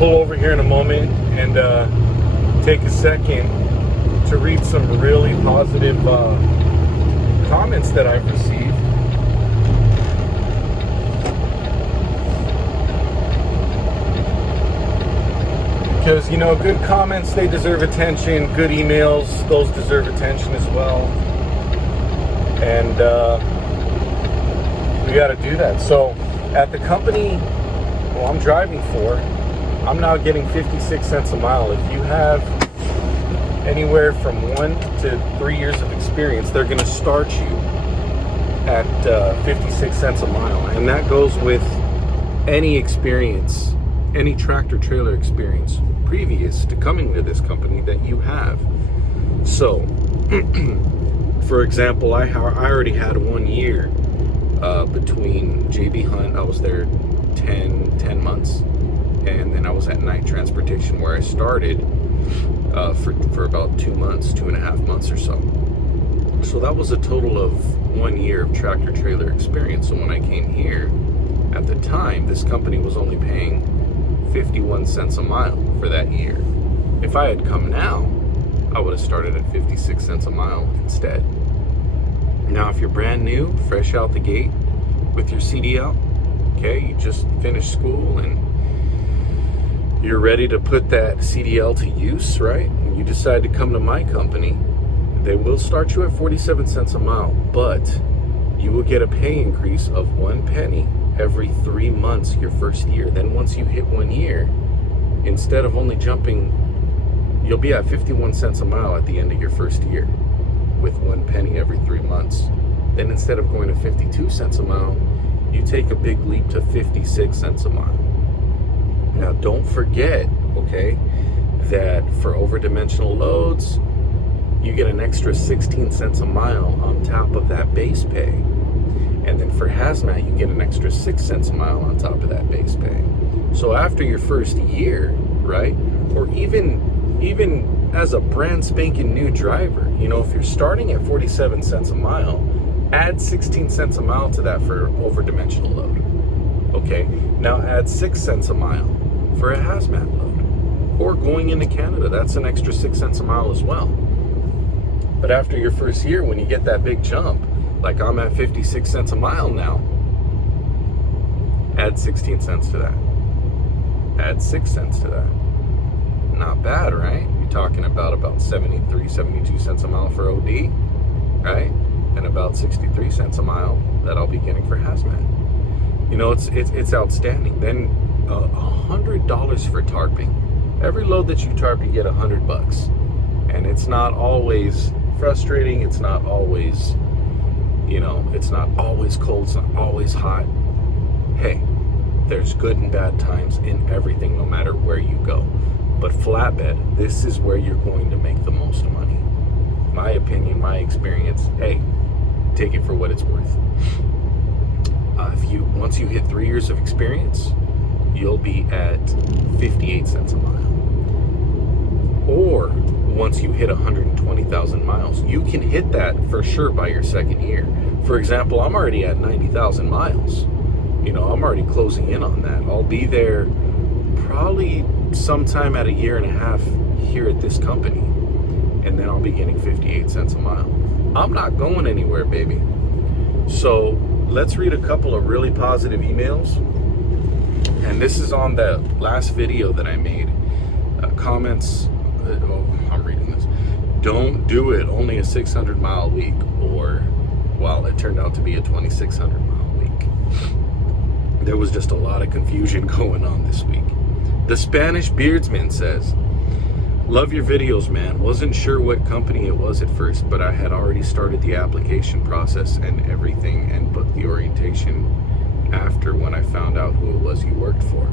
pull over here in a moment and take a second to read some really positive comments that I've received. Because, you know, good comments, they deserve attention. Good emails, those deserve attention as well. And we got to do that. So at the company I'm driving for, I'm now getting 56 cents a mile. If you have anywhere from 1 to 3 years of experience, they're going to start you at 56 cents a mile. And that goes with any experience, any tractor trailer experience previous to coming to this company that you have. So, for example, I already had 1 year between JB Hunt. I was there 10 months, and then I was at Night Transportation where I started for about 2 months, 2.5 months or so. So that was a total of 1 year of tractor trailer experience. So when I came here, at the time, this company was only paying 51 cents a mile for that year. If I had come now, I would have started at 56 cents a mile instead. Now, if you're brand new, fresh out the gate with your CDL, okay, you just finished school and you're ready to put that CDL to use, right? And you decide to come to my company, they will start you at 47 cents a mile, but you will get a pay increase of 1 penny every 3 months your first year. Then once you hit 1 year, instead of only jumping, you'll be at 51 cents a mile at the end of your first year with 1 penny every 3 months. Then instead of going to 52 cents a mile, you take a big leap to 56 cents a mile. Now don't forget, okay, that for over-dimensional loads, you get an extra 16 cents a mile on top of that base pay. And then for hazmat, you get an extra 6 cents a mile on top of that base pay. So after your first year, right, or even as a brand spanking new driver, you know, if you're starting at 47 cents a mile, add 16 cents a mile to that for over-dimensional load. Okay, now add 6 cents a mile for a hazmat load. Or going into Canada, that's an extra 6 cents a mile as well. But after your first year, when you get that big jump, like I'm at 56 cents a mile now, add 16 cents to that. Add 6 cents to that. Not bad, right? You're talking about 73, 72 cents a mile for OD, right? And about 63 cents a mile that I'll be getting for hazmat. You know, it's outstanding. Then $100 for tarping. Every load that you tarp, you get $100. And it's not always frustrating. It's not always, you know, it's not always cold. It's not always hot. Hey, there's good and bad times in everything, no matter where you go. But flatbed, this is where you're going to make the most money. My opinion, my experience, hey, take it for what it's worth. Once you hit 3 years of experience, you'll be at 58 cents a mile. Or once you hit 120,000 miles, you can hit that for sure by your second year. For example, I'm already at 90,000 miles. You know, I'm already closing in on that. I'll be there probably sometime at 1.5 years here at this company. And then I'll be getting 58 cents a mile. I'm not going anywhere, baby. So let's read a couple of really positive emails. And this is on the last video that I made. Comments, I'm reading this. Don't do it, only a 600 mile week. Or, well, it turned out to be a 2,600 mile week. There was just a lot of confusion going on this week. The Spanish Beardsman says, love your videos, man. Wasn't sure what company it was at first, but I had already started the application process and everything and booked the orientation after when I found out who it was you worked for.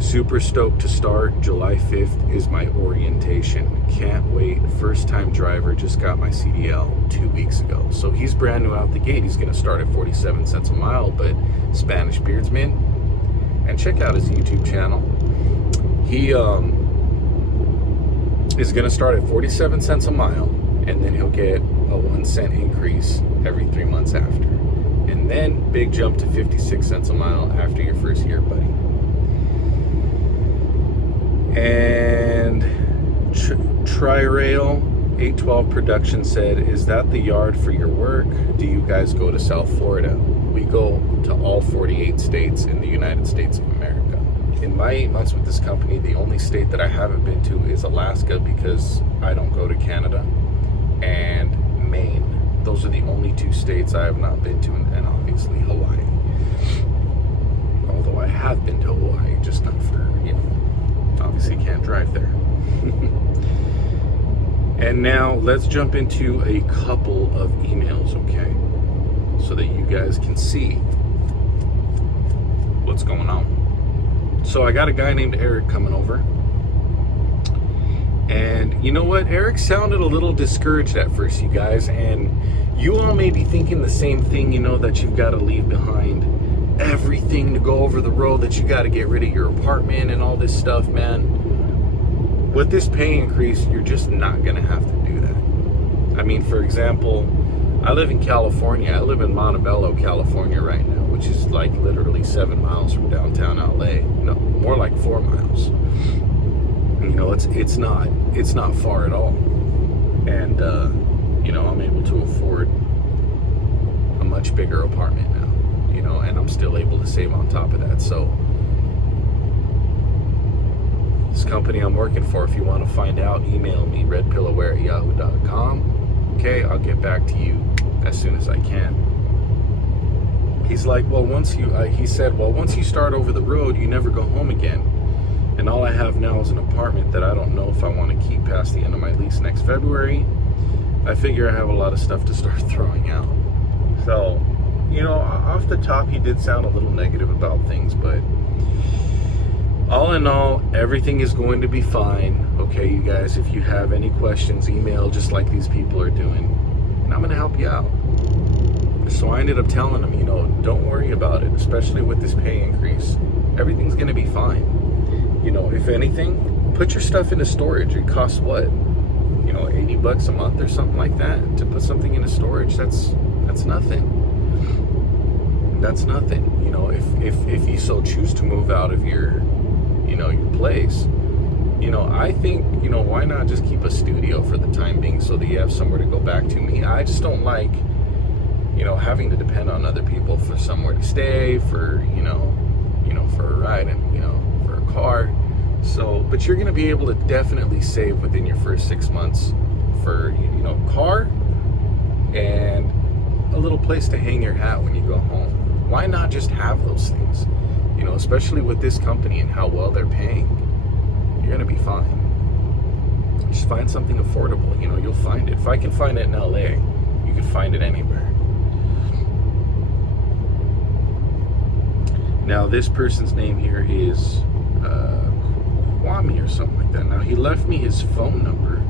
Super stoked to start. July 5th is my orientation. Can't wait. First time driver, just got my CDL 2 weeks ago. So he's brand new out the gate. He's going to start at 47 cents a mile, but Spanish Beardsman. And check out his YouTube channel. He is going to start at 47 cents a mile, and then he'll get a 1 cent increase every 3 months after. And then big jump to 56 cents a mile after your first year, buddy. Tri-Rail 812 Production said, is that the yard for your work? Do you guys go to South Florida? We go to all 48 states in the United States of America. In my 8 months with this company, the only state that I haven't been to is Alaska, because I don't go to Canada, and Maine. Those are the only 2 states I have not been to, and obviously Hawaii. Although I have been to Hawaii, just not for, obviously can't drive there. And now let's jump into a couple of emails, okay? So that you guys can see what's going on. So I got a guy named Eric coming over. And you know what? Eric sounded a little discouraged at first, you guys. And you all may be thinking the same thing, that you've got to leave behind everything to go over the road, that you got to get rid of your apartment and all this stuff, man. With this pay increase, you're just not going to have to do that. I mean, for example, I live in California. I live in Montebello, California right now, which is like literally 7 miles from downtown LA. No, more like 4 miles. It's not far at all. And, I'm able to afford a much bigger apartment now, and I'm still able to save on top of that. So this company I'm working for, if you want to find out, email me, redpilloware@yahoo.com. Okay, I'll get back to you as soon as I can. He's like, he said, once you start over the road, you never go home again. And all I have now is an apartment that I don't know if I want to keep past the end of my lease next February. I figure I have a lot of stuff to start throwing out. So, off the top, he did sound a little negative about things, but all in all, everything is going to be fine. Okay, you guys, if you have any questions, email just like these people are doing, and I'm going to help you out. So I ended up telling him, don't worry about it, especially with this pay increase. Everything's going to be fine. If anything, put your stuff into storage. It costs what? $80 a month or something like that to put something into storage. That's nothing. That's nothing. If you so choose to move out of your your place, I think, why not just keep a studio for the time being so that you have somewhere to go back to. I just don't like, having to depend on other people for somewhere to stay, for, for a ride and, for a car. So, but you're going to be able to definitely save within your first 6 months for, car and a little place to hang your hat when you go home. Why not just have those things? Especially with this company and how well they're paying, you're going to be fine. Just find something affordable. You'll find it. If I can find it in LA, you can find it anywhere. Now, this person's name here is Kwame or something like that. Now, he left me his phone number,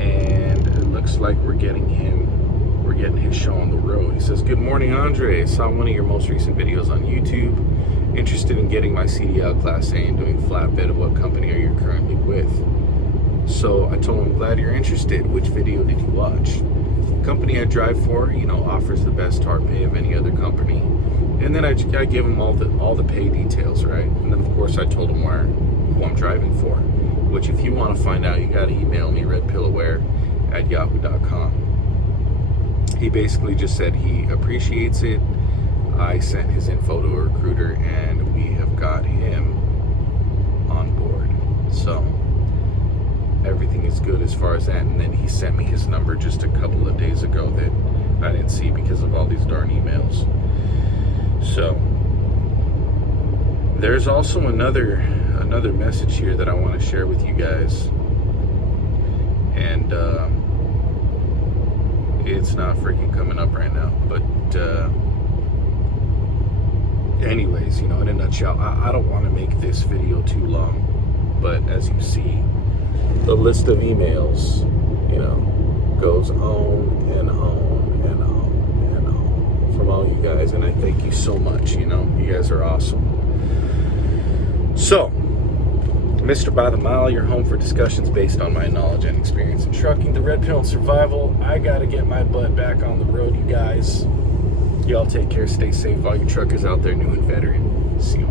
and it looks like we're getting his show on the road. He says, "Good morning, Andre. I saw one of your most recent videos on YouTube. Interested in getting my CDL Class A and doing flatbed. What company are you currently with?" So I told him, "Glad you're interested. Which video did you watch?" The company I drive for, offers the best tar pay of any other company. And then I give him all the pay details, right? And then of course I told him who I'm driving for. Which, if you want to find out, you got to email me, redpilloware@yahoo.com. He basically just said he appreciates it. I sent his info to a recruiter, and we have got him on board. So everything is good as far as that. And then he sent me his number just a couple of days ago that I didn't see because of all these darn emails. So there's also another message here that I want to share with you guys, and it's not freaking coming up right now, but anyways, in a nutshell, I don't want to make this video too long, but as you see, the list of emails, goes on and on and on and on from all you guys, and I thank you so much. You guys are awesome. So, Mr. By the Mile, your home for discussions based on my knowledge and experience in trucking, the red pill and survival. I gotta get my butt back on the road, you guys. Y'all take care, stay safe, all you truckers out there, new and veteran. See you.